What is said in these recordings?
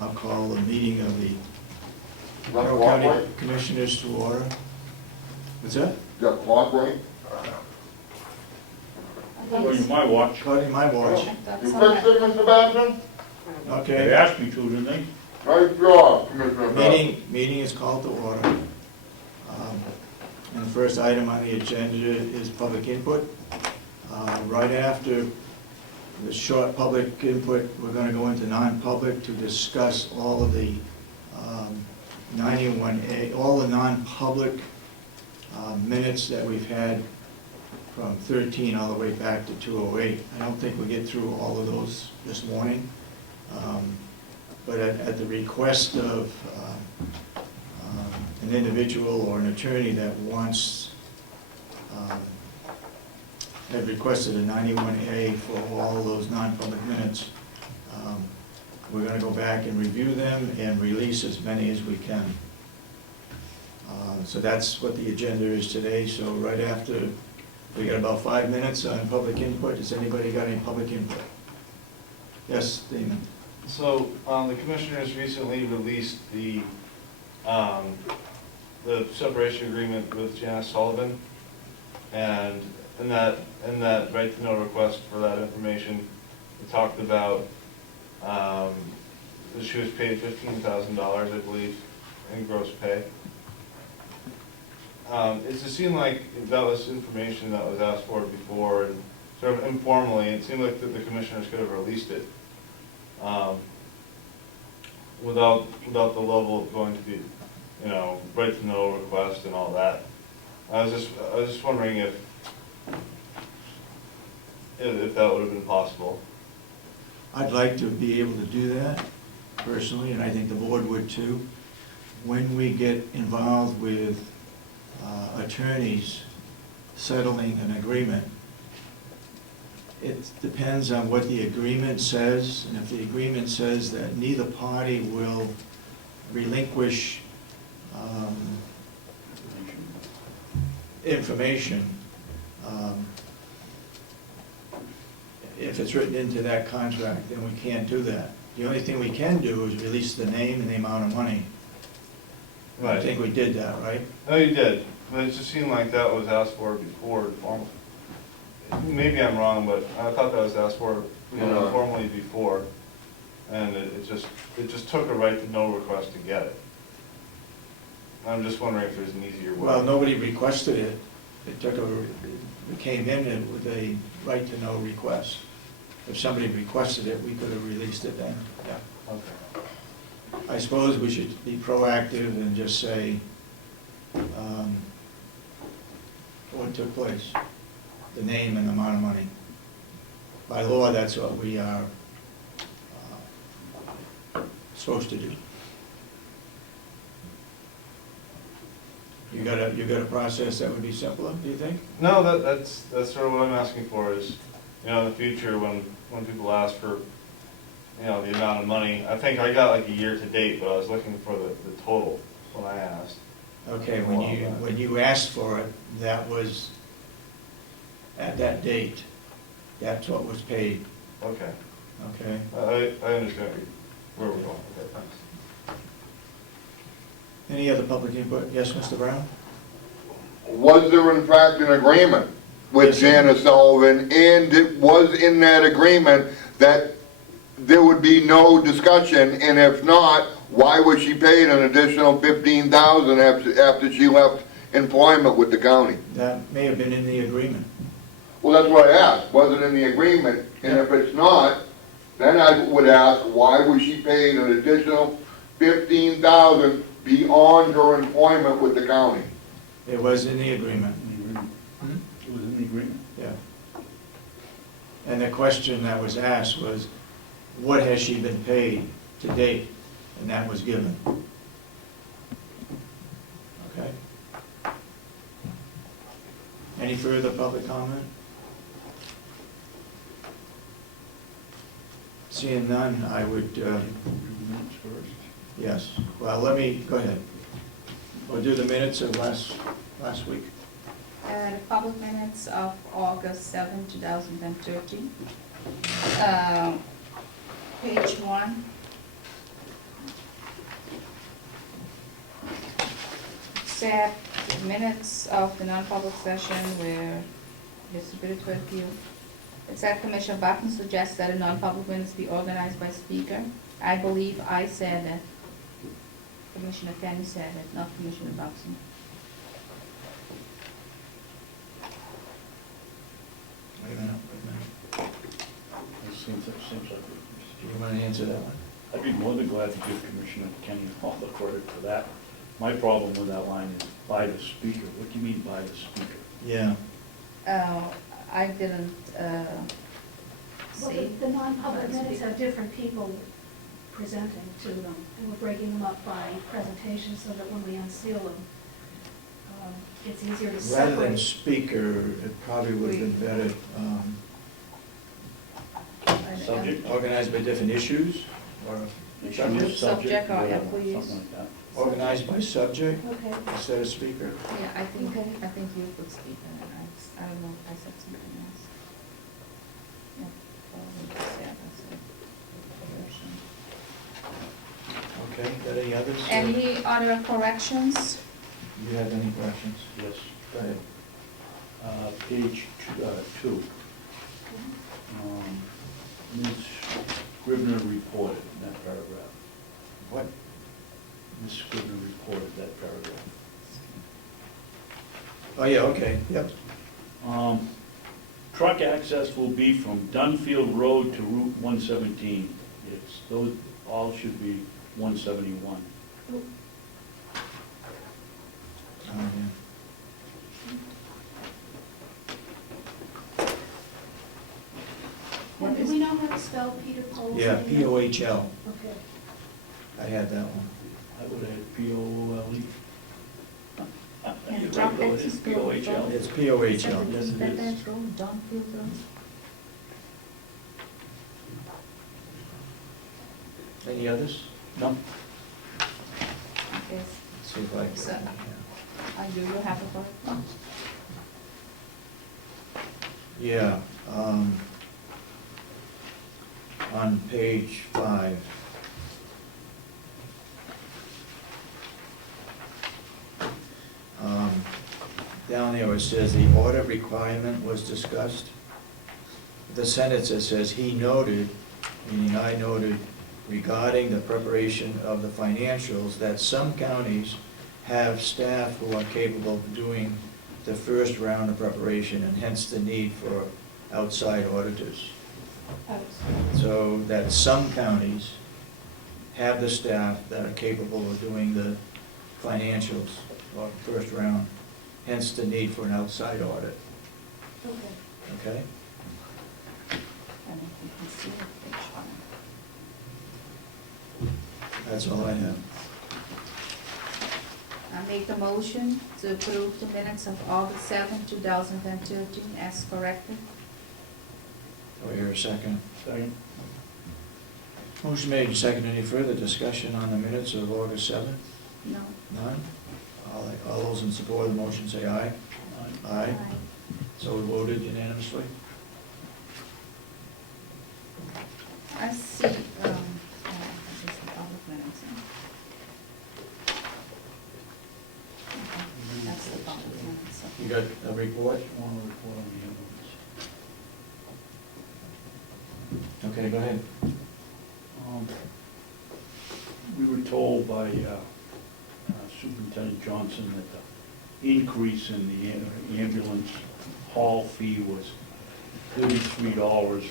I'll call the meeting of the Got Carroll clock County right? Commissioners to order. What's that? Got clock right? According to my watch. According to my watch. You fixed it, Mr. Babson? They Okay. asked me to, didn't they? Nice job, Commissioner Babson. Meeting is called to order. And the first item on the agenda is public input. Right after the short public input, we're going to go into non-public to discuss all of the 91A, all the non-public minutes that we've had from 13 all the way back to 208. I don't think we'll get through all of those this morning. But at the request of an individual or an attorney that wants, had requested a 91A for all of those non-public minutes, we're going to go back and review them and release as many as we can. So that's what the agenda is today. So right after, we got about 5 minutes on public input. Has anybody got any public input? Yes, Daymond. So, the commissioners recently released the separation agreement with Janice Sullivan, and in that right to know request for that information, it talked about that she was paid $15,000, I believe, in gross pay. It just seemed like that was information that was asked for before, and sort of informally, it seemed like that the commissioners could have released it. Without the level of going to the, right to know request and all that. I was just wondering if that would have been possible. I'd like to be able to do that personally, and I think the board would too. When we get involved with attorneys settling an agreement, it depends on what the agreement says, and if the agreement says that neither party will relinquish information, if it's written into that contract, then we can't do that. The only thing we can do is release the name and the amount of money. I think we did that, right? No, you did, but it just seemed like that was asked for before. Maybe I'm wrong, but I thought that was asked for informally before, and it just took a right to know request to get it. I'm just wondering if there's an easier way. Well, nobody requested it. It came in with a right to know request. If somebody requested it, we could have released it then, yeah. Okay. I suppose we should be proactive and just say what took place, the name and the amount of money. By law, that's what we are supposed to do. You got a process that would be simpler, do you think? No, that's sort of what I'm asking for is, in the future when people ask for, the amount of money. I think I got like a year to date, but I was looking for the total when I asked. Okay, when you asked for it, that was at that date. That's what was paid, Okay. okay? I understand where we're going. Okay, thanks. Any other public input? Yes, Mr. Brown? Was there in fact an agreement with Janice Sullivan, and it was in that agreement that there would be no discussion, and if not, why was she paid an additional $15,000 after she left employment with the county? That may have been in the agreement. Well, that's what I asked. Was it in the agreement? And if it's not, then I would ask, why was she paid an additional $15,000 beyond her employment with the county? It was in the agreement. It was in the agreement. Yeah. And the question that was asked was, what has she been paid to date? And that was given. Okay? Any further public comment? Seeing none, I would, Minutes first. yes. Well, let me, go ahead. We'll do the minutes of last week. The public minutes of August 7, 2013. Page 1, accept the minutes of the non-public session where distributed to you. It said Commissioner Babson suggests that a non-public minutes be organized by speaker. I believe I said that. Commissioner Kenney said it, not Commissioner Babson. Wait a minute. It seems like, Do you want to answer that one? I'd be more than glad to give Commissioner Kenney all the credit for that. My problem with that line is by the speaker. What do you mean by the speaker? Yeah. I didn't, Well, see. the non-public minutes have different people presenting to them, and we're breaking them up by presentation so that when we unseal them, it's easier to Rather than separate. speaker, it probably would have been better Subject? organized by different issues, or Issue, Subject or whatever, employees. something like that. organized by subject Okay. instead of speaker. Yeah, I think you put speaker, and I don't know if I said something else. Yeah, probably just, yeah, that's it. Okay, got any others? Any other corrections? Do you have any questions? Yes. Go ahead. Page two. Ms. Scribner reported in that paragraph. What? Ms. Scribner reported that paragraph. Oh, yeah, okay, yep. Truck access will be from Dunfield Road to Route 117. It's, those all should be 171. Oh, yeah. And do we know how to spell Peter Pohl's Yeah, name? P-O-H-L. Okay. I had that one. I would have had P-O-O-L-E. And truck access to P-O-H-L. It's P-O-H-L. Yes, it That is. road, Dunfield Road. Any others? No? Okay, Let's see if I So- can. do you have a correction? Yeah, on page 5. Down there it says the audit requirement was discussed. The sentence that says he noted, meaning I noted, regarding the preparation of the financials, that some counties have staff who are capable of doing the first round of preparation, and hence the need for outside auditors. So that some counties have the staff that are capable of doing the financials or first round, hence the need for an outside audit, Okay. okay? And you can see it, page one. That's all I have. I make the motion to approve the minutes of August 7, 2013 as corrected. Do I hear a second? Second? Motion made and second. Any further discussion on the minutes of August 7th? No. None? All those in support of the motion say aye. Aye. So voted unanimously? I see, this is the public minutes. Okay, that's the public minutes. You got a report? Want to report on the ambulance? Okay, go ahead. We were told by Superintendent Johnson that the increase in the ambulance hall fee was $33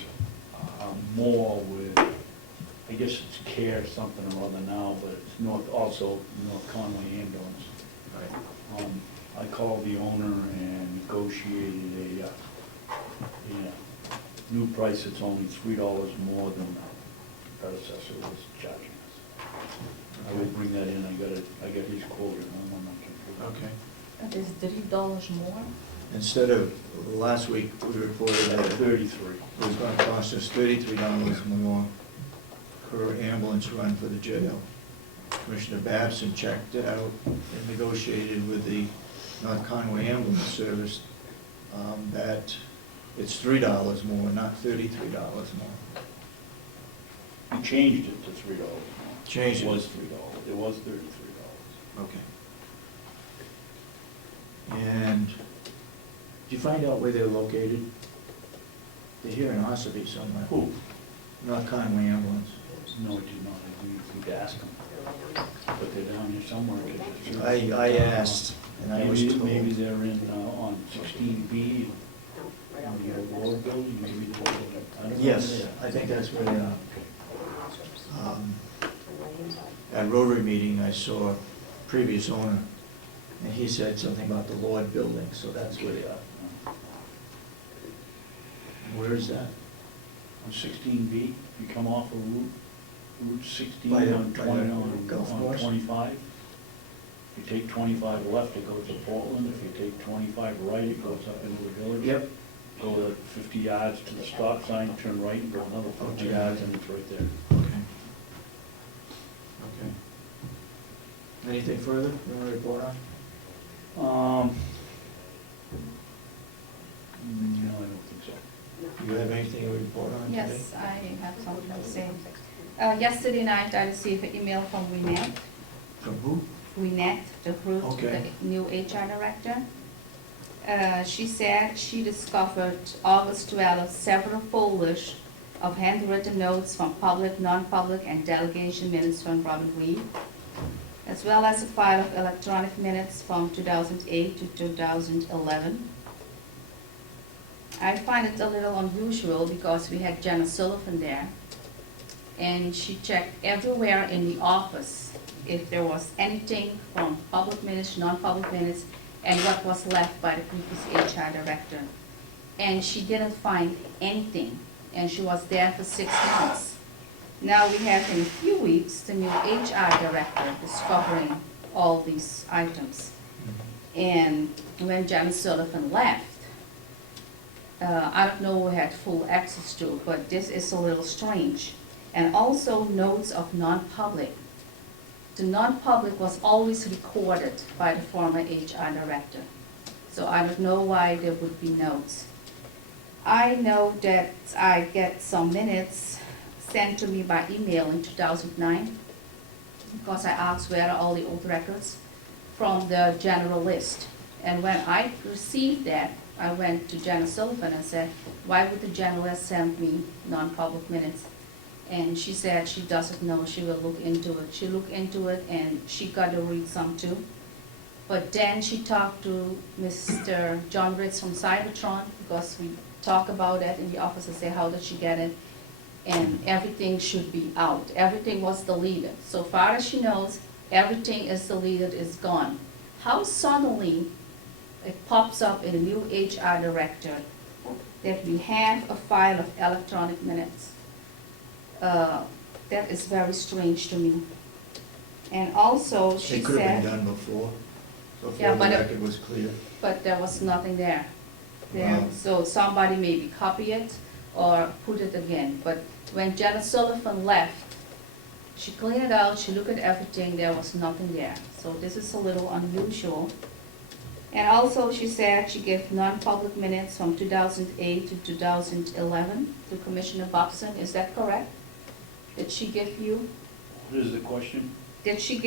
more with, I guess it's CARE something or other now, but it's also North Conway Ambulance. Right. I called the owner and negotiated a new price that's only $3 more than the predecessor was charging us. I will bring that in, I got his quote at home on my computer. Okay. That is $3 more? Instead of, last week, we reported that it 33. was going to cost us $33 more per ambulance run for the jail. Commissioner Babson checked it out and negotiated with the North Conway Ambulance Service that it's $3 more, not $33 more. We changed it to $3 more. Changed it. It was $3. It was $33. Okay. And did you find out where they're located? They're here in Ossipee somewhere. Who? Not Conway Ambulance. No, I did not, I need to ask them, but they're down here somewhere. I asked, and I was Maybe, told. maybe they're in, on 16B, in the old Ward building, maybe they're, I don't know. Yes, I think that's where they are. At Rotary meeting, I saw previous owner, and he said something about the Lord building, so that's where they are. Where is that? On 16B, you come off of Route 16 By the- on by 20, the on golf on course? 25. If you take 25 left, it goes to Portland. If you take 25 right, it goes up into the village. Yep. Go the 50 yards to the stop sign, turn right, and go another 50 Okay. yards, and it's right there. Okay. Okay. Anything further you want to report on? No, I don't think so. Do you have anything to report on today? Yes, I have something to say. Yesterday night, I received an email from Wynette From who? Degroot, Okay. the new HR director. She said she discovered August 12 several folders of handwritten notes from public, non-public, and delegation minutes from Robert Reed, as well as a file of electronic minutes from 2008 to 2011. I find it a little unusual because we had Janice Sullivan there, and she checked everywhere in the office if there was anything from public minutes, non-public minutes, and what was left by the previous HR director. And she didn't find anything, and she was there for 6 months. Now we have in a few weeks the new HR director discovering all these items. And when Janice Sullivan left, I don't know who had full access to, but this is a little strange. And also notes of non-public. The non-public was always recorded by the former HR director. So I don't know why there would be notes. I know that I get some minutes sent to me by email in 2009, because I asked where are all the old records from the general list. And when I received that, I went to Janice Sullivan and said, why would the general list send me non-public minutes? And she said she doesn't know, she will look into it. She looked into it and she got to read some too. But then she talked to Mr. John Ritz from Cybertron, because we talk about that in the office and say, how did she get it? And everything should be out. Everything was deleted. So far as she knows, everything is deleted, is gone. How suddenly it pops up in a new HR director that we have a file of electronic minutes. That is very strange to me. And also, she It could have been said, done before Yeah, the but it- record was clear. but there was nothing there. Wow. So somebody maybe copy it or put it again. But when Janice Sullivan left, she cleaned it out, she looked at everything, there was nothing there. So this is a little unusual. And also, she said she gave non-public minutes from 2008 to 2011 to Commissioner Babson. Is that correct? Did she give you? What is the question? Did you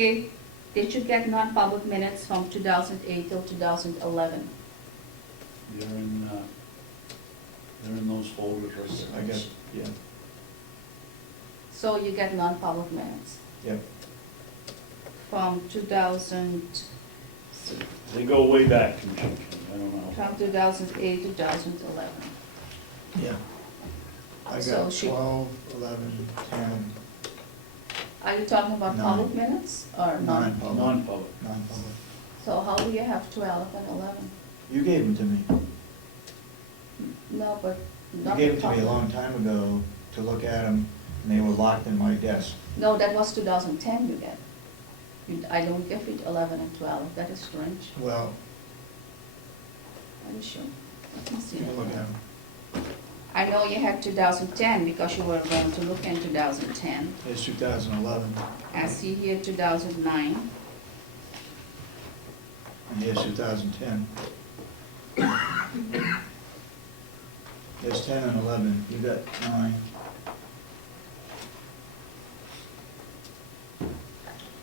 get non-public minutes from 2008 till 2011? They're in those folders right there. I guess, yeah, So you get non-public minutes yep. from 2000, They go way back, Commissioner Kenney, I don't know. from 2008 to 2011. Yeah. I So got she- 12, 11, 10, Are you talking about Nine. public minutes or non? non-public. Non-public. Non-public. So how do you have 12 and 11? You gave them to me. No, but You not gave the them to me a public. long time ago to look at them, and they were locked in my desk. No, that was 2010 you get. I don't give it 11 and 12, that is strange. Well, Are you sure? Let me see. you can look at them. I know you had 2010 because you were going to look in 2010. It's 2011, I see here 2009. and here's 2010. There's 10 and 11, you got 9.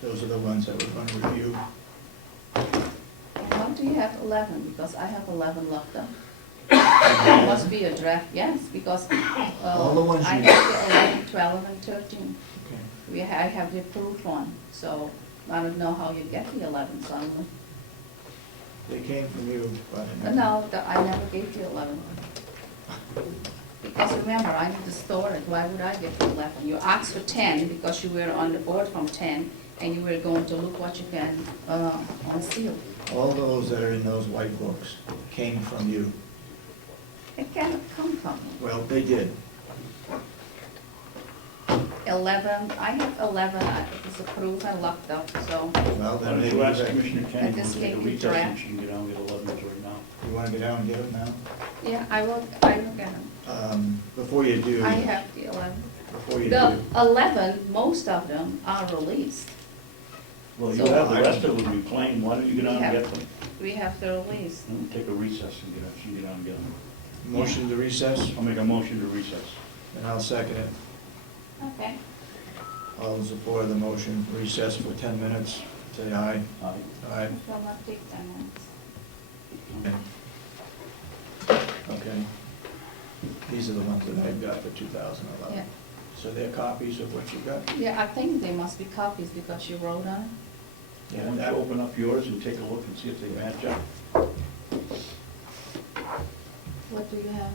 Those are the ones that we're going to review. What do you have 11? Because I have 11 locked up. It must be a draft, yes, because All the ones I you- have the 11, 12, and 13. Okay. I have the approved one, so I don't know how you get the 11 suddenly. They came from you, but. No, I never gave you 11. Because remember, I need to store it, why would I give you 11? You asked for 10 because you were on the board from 10, and you were going to look what you can unseal. All those that are in those white books came from you. It cannot come from me. Well, they did. 11, I have 11, it was approved and locked up, so Well, then maybe You you ask better- Commissioner Kennedy, And this to take a came to recess and draft. she can get down and get 11 right now. You wanna go down and get it now? yeah, I will get them. Before you do. I have the 11. Before you The do. 11, most of them are released. Well, you So- have the rest of them reclaimed, why don't you go down and We get have- them? We have to release. Take a recess and get, she can get down and get them. Motion to recess, I'll make a motion to recess. and I'll second it. Okay. All in support of the motion, recess for 10 minutes, say aye. Aye. Aye. It will not take 10 minutes. Okay. These are the ones that I've got for 2011. Yeah. So they're copies of what you got? Yeah, I think they must be copies because you wrote on Why don't you open up yours and take a look and see if they match up? it. What do you have?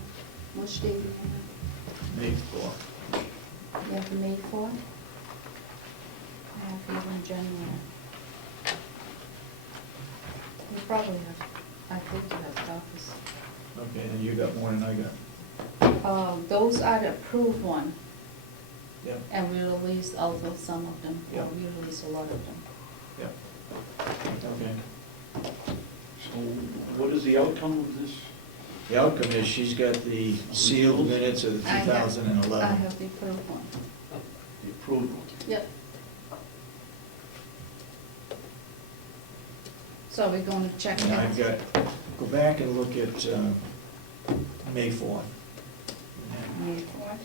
Which date do you have? May 4. You have the May 4? I have even January. You probably have, I think you have copies. Okay, then you got more than I got. Those are the approved one, Yep, and we released also some of them, or Yeah. we released a lot of them. yep. Okay. So what is the outcome of this? The outcome is she's got the sealed minutes of the I have 2011. the approved one. The approval? Yep. So we're going to check And I've that. got, go back and look at May 4th. May 4th.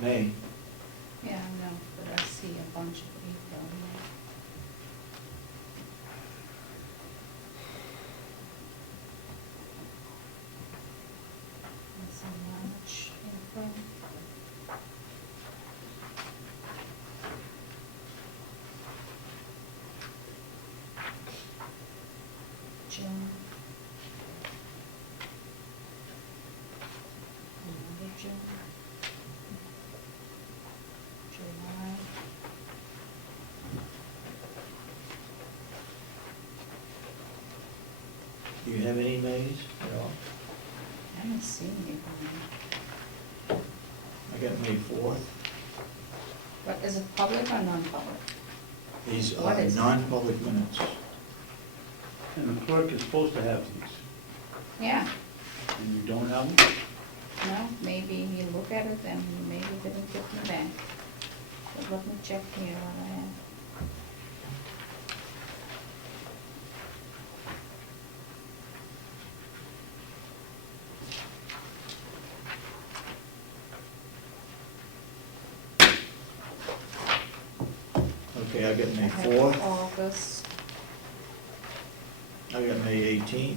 May. Yeah, I know, but I see a bunch of people in there. That's a March, April. June. Another June. July. Do you have any Mays at all? I haven't seen it. I got May 4th. But is it public or non-public? These What are is- non-public minutes. And the clerk is supposed to have these, Yeah, and you don't have them? no, maybe he looked at it and maybe didn't get me back. But let me check here what I have. Okay, I got I May have 4th. August, I got May 18th.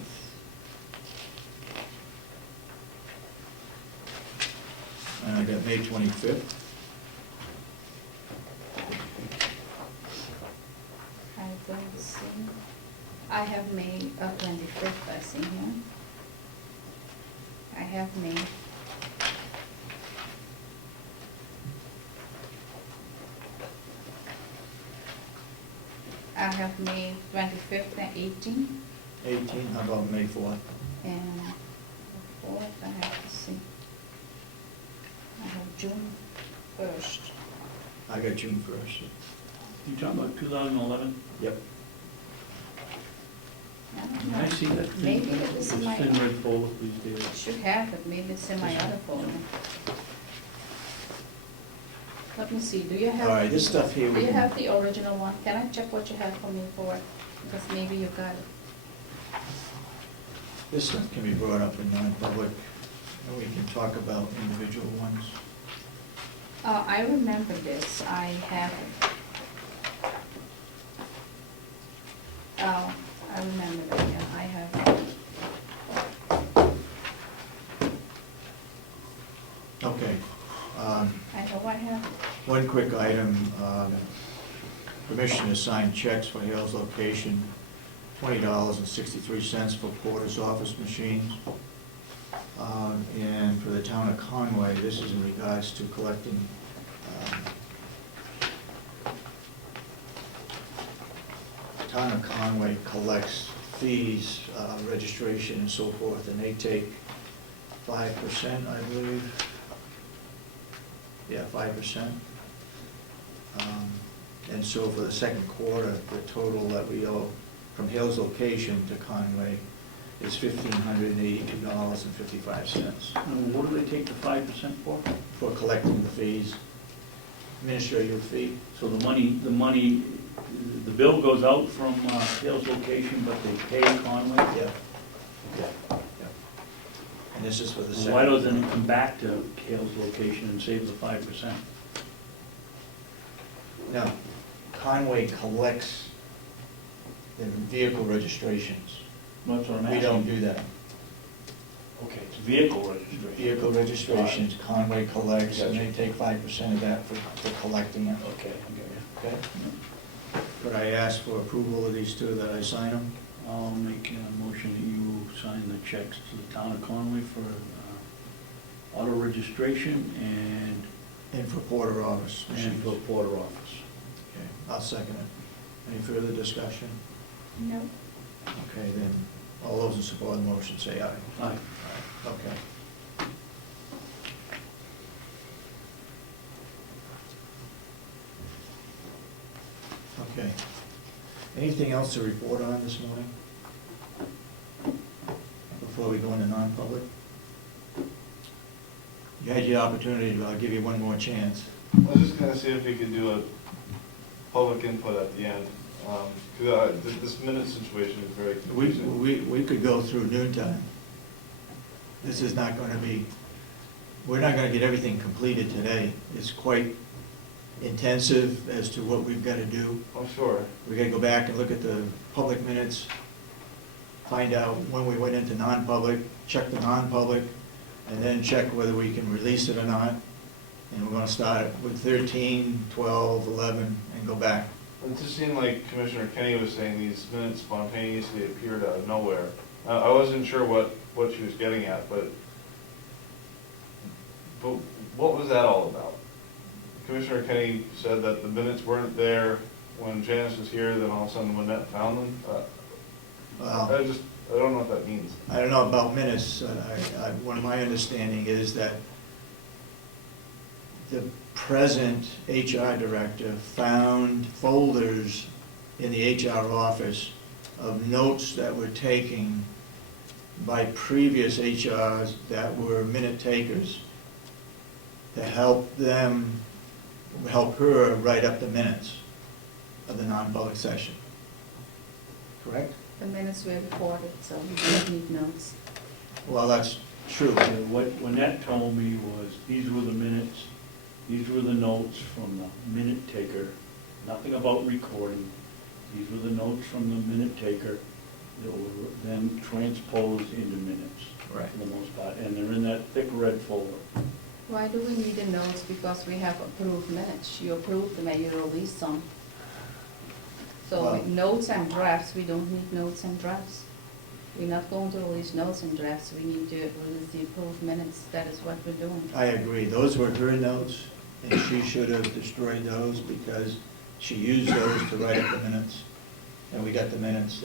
And I got May 25th. I don't see. I have May 25th, I see here. I have May. I have May 25th and 18th, 18th, how about May 4th? and the 4th, I have to see. I have June 1st. I got June 1st. You talking about 2011? Yep. I don't Can know. I see that? thin- Maybe it is in this my- thin red folder, please, I David? should have it, maybe it's in my other folder. Let me see, do you All have, right, this stuff here, do we you can, have the original one? Can I check what you have for me for? because maybe you got it. This stuff can be brought up in non-public, and we can talk about individual ones. I remember this, I have it. Oh, I remember that, yeah, I have it. Okay. I know I have it. One quick item, permission to sign checks for Hale's location, $20.63 for Porter's office machines. And for the town of Conway, this is in regards to collecting the town of Conway collects fees, registration and so forth, and they take 5%, I believe. Yeah, 5%. And so for the second quarter, the total that we owe from Hale's location to Conway is $1,582.55 And what do they take the 5% for? for collecting the fees, administrative fee. So the money, the bill goes out from Hale's location, but they pay Conway? Yeah. Yeah. And this is for the second. Why doesn't it come back to Hale's location and save the 5%? Now, Conway collects the vehicle registrations. That's what I'm asking. We don't do that. Okay, it's vehicle registration. Vehicle registrations, Conway collects, and they take 5% of that for collecting it. Okay, I get you. Okay? Could I ask for approval of these two, that I sign them? I'll make a motion that you sign the checks to the town of Conway for auto registration And for Porter office and machines. for Porter office. Okay, I'll second it. Any further discussion? No. Okay, then, all those in support of the motion say aye. Aye. Okay. Okay. Anything else to report on this morning? Before we go into non-public? You had your opportunity, but I'll give you one more chance. I was just gonna see if we could do a public input at the end, because this minute situation is very confusing. We could go through noontime. This is not gonna be, we're not gonna get everything completed today. It's quite intensive as to what we've gotta do. I'm sure. We gotta go back and look at the public minutes, find out when we went into non-public, check the non-public, and then check whether we can release it or not. And we're gonna start with 13, 12, 11, and go back. It just seemed like Commissioner Kenney was saying these minutes spontaneously appeared out of nowhere. I wasn't sure what she was getting at, but what was that all about? Commissioner Kenney said that the minutes weren't there when Janice was here, then all of a sudden Wynette found them. Well, I don't know what that means. I don't know about minutes. One of my understanding is that the present HR director found folders in the HR office of notes that were taken by previous HRs that were minute takers to help her write up the minutes of the non-public session. Correct? The minutes were recorded, so we don't need notes. Well, that's true. What Wynette told me was, these were the minutes, these were the notes from the minute taker, nothing about recording. These were the notes from the minute taker that were then transposed into minutes. Right. For the most part, and they're in that thick red folder. Why do we need the notes? Because we have approved minutes. You approved them and you released them. So Well- with notes and drafts, we don't need notes and drafts. We're not going to release notes and drafts. We need to release the approved minutes. That is what we're doing. I agree. Those were her notes, and she should have destroyed those because she used those to write up the minutes. And we got the minutes.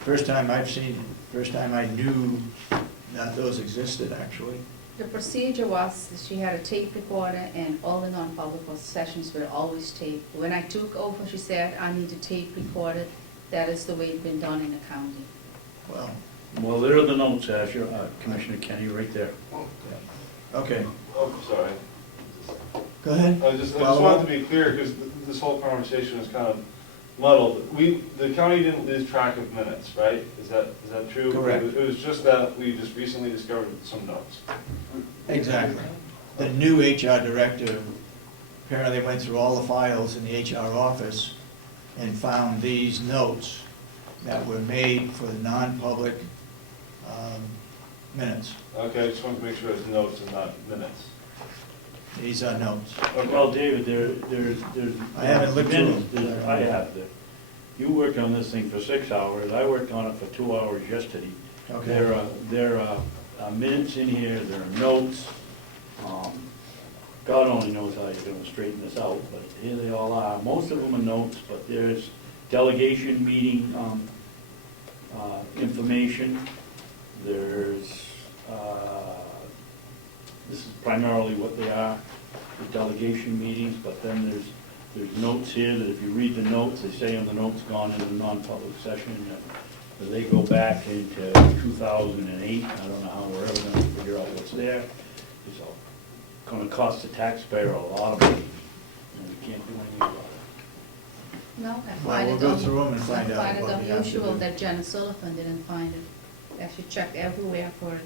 First time I've seen, first time I knew that those existed, actually. The procedure was that she had a tape recorder and all the non-public sessions were always taped. When I took over, she said, I need to tape record it. That is the way it's been done in the county. Well, Well, there are the notes, Asha, Commissioner Kenney, right there. okay, Oh, sorry. go ahead. I just Follow wanted up. to be clear, because this whole conversation is kind of muddled. The county didn't lose track of minutes, right? Is that true? Correct. It was just that we just recently discovered some notes. Exactly. The new HR director apparently went through all the files in the HR office and found these notes that were made for the non-public minutes. Okay, I just want to make sure it's notes and not minutes. These are notes. Well, David, there's. I haven't looked through them. I have. You worked on this thing for 6 hours, I worked on it for 2 hours yesterday. Okay. There are minutes in here, there are notes. God only knows how you're gonna straighten this out, but here they all are. Most of them are notes, but there's delegation meeting, information. There's, this is primarily what they are, the delegation meetings, but then there's notes here that if you read the notes, they say on the notes gone into non-public session, that they go back into 2008. I don't know how we're ever gonna figure out what's there. It's gonna cost the taxpayer a lot of money, and we can't do anything about it. No, I Well, find we'll it go through them and I find out find it what we have to unusual do. that Janice Sullivan didn't find it. That she checked everywhere for it,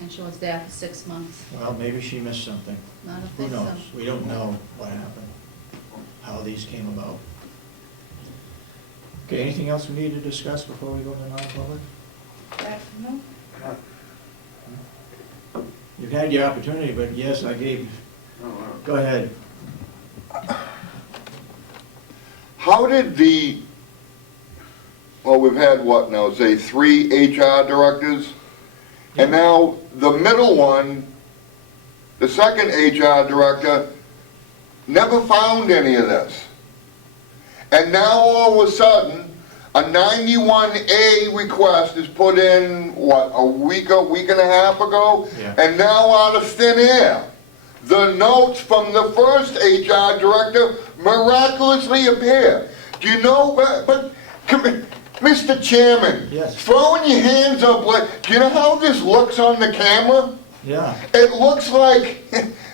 and she was there for 6 months. Well, maybe she missed something. None of Who this, knows? We don't know what happened, how these came about. Okay, anything else we need to discuss before we go to non-public? no? You've had your opportunity, but yes, I gave, go ahead. How did well, we've had what now, say 3 HR directors? And now the middle one, the second HR director, never found any of this. And now all of a sudden, a 91A request is put in, what, a week and a half ago? Yeah. And now out of thin air, the notes from the first HR director miraculously appear. Do you know, but Mr. Chairman, Yes. throwing your hands up like, do you know how this looks on the camera? Yeah, It looks like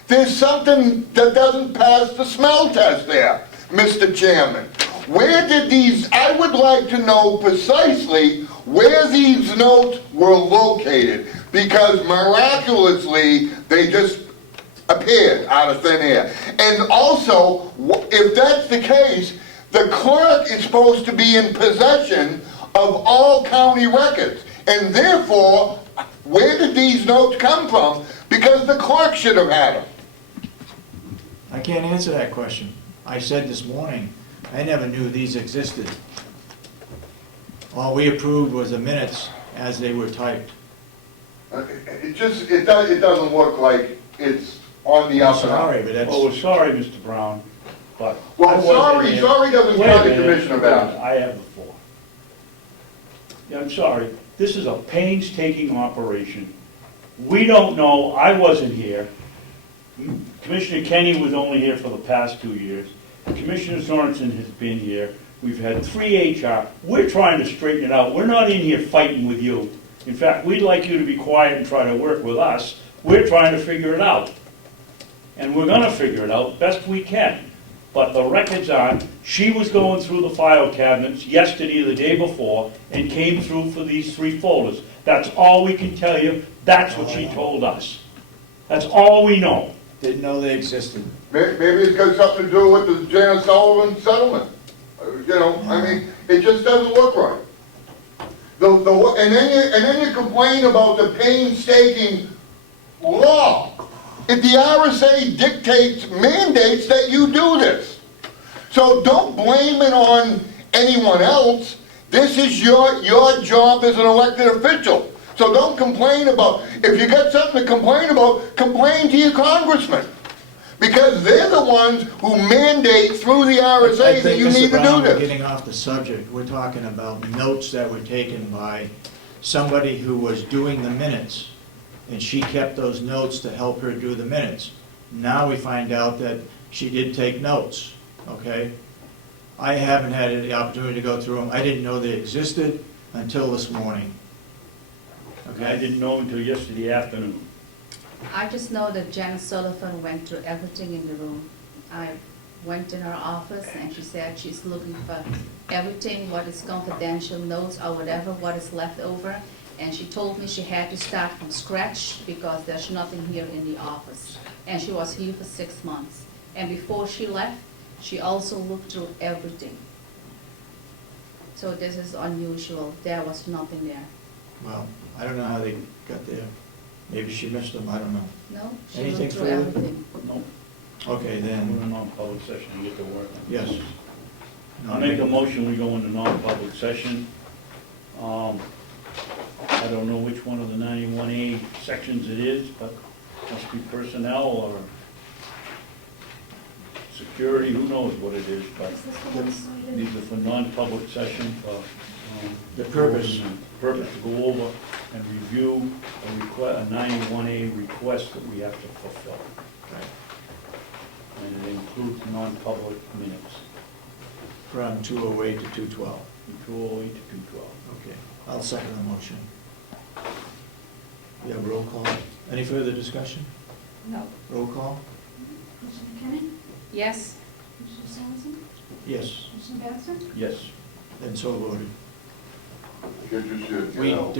there's something that doesn't pass the smell test there, Mr. Chairman. Where did these, I would like to know precisely where these notes were located, because miraculously, they just appeared out of thin air. And also, if that's the case, the clerk is supposed to be in possession of all county records. And therefore, where did these notes come from? Because the clerk should have had them. I can't answer that question. I said this morning, I never knew these existed. All we approved was the minutes as they were typed. It doesn't look like it's on the I'm up and up. sorry, but that's, Oh, we're sorry, Mr. Brown, but. Well, I wasn't here. sorry doesn't Wait a cut it, minute, Commissioner Babson. I have before. Yeah, I'm sorry, this is a painstaking operation. We don't know, I wasn't here. Commissioner Kenney was only here for the past 2 years. Commissioner Sorensen has been here. We've had 3 HR. We're trying to straighten it out. We're not in here fighting with you. In fact, we'd like you to be quiet and try to work with us. We're trying to figure it out. And we're gonna figure it out best we can. But the records aren't. She was going through the file cabinets yesterday or the day before and came through for these 3 folders. That's all we can tell you. That's what she told us. That's all we know. didn't know they existed. Maybe it's got something to do with the Janice Sullivan settlement. You know, I mean, it just doesn't look right. And then you complain about the painstaking law. If the RSA mandates that you do this. So don't blame it on anyone else. This is your job as an elected official. So don't complain about, if you got something to complain about, complain to your congressman. Because they're the ones who mandate through the RSA that you need to do We're this. getting off the subject. We're talking about notes that were taken by somebody who was doing the minutes, and she kept those notes to help her do the minutes. Now we find out that she did take notes, okay? I haven't had the opportunity to go through them. I didn't know they existed until this morning. I didn't know until yesterday afternoon. I just know that Janice Sullivan went through everything in the room. went in her office and she said she's looking for everything, what is confidential, notes or whatever, what is left over. And she told me she had to start from scratch because there's nothing here in the office. And she was here for 6 months. And before she left, she also looked through everything. So this is unusual. There was nothing there. Well, I don't know how they got there. Maybe she missed them, I don't know. No, she Anything looked through further? everything. No, Okay, we're then, in a non-public session, you get to work. yes. I make a motion, we go into non-public session. I don't know which one of the 91A sections it is, but must be personnel or security, who knows what it is, but Is this the one cited? these are for non-public session for. The purpose. Purpose to go over and review a 91A request that we have to fulfill. Right. And it includes non-public minutes, From 208 to 212. from 208 to 212. Okay, I'll second the motion. We have roll call. Any further discussion? No. Roll call? Commissioner Kenney? Yes? Commissioner Sorensen? Yes, Commissioner Babson? Yes. then so voted. Get your shit, We get out. do not